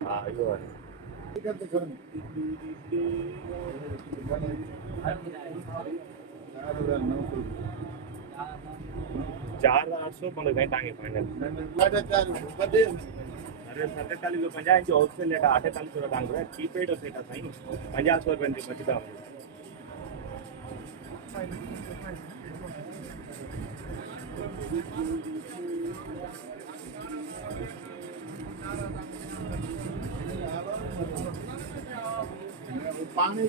हा इहो आहे। चार 800 मतलब कहीं टांगे फाइनल। अरे 47 जो 50 इंच होलसेल रेट 48 जो टांग रहा है कीपैड सेट है साईं 50 रुपए में बचदा। पानी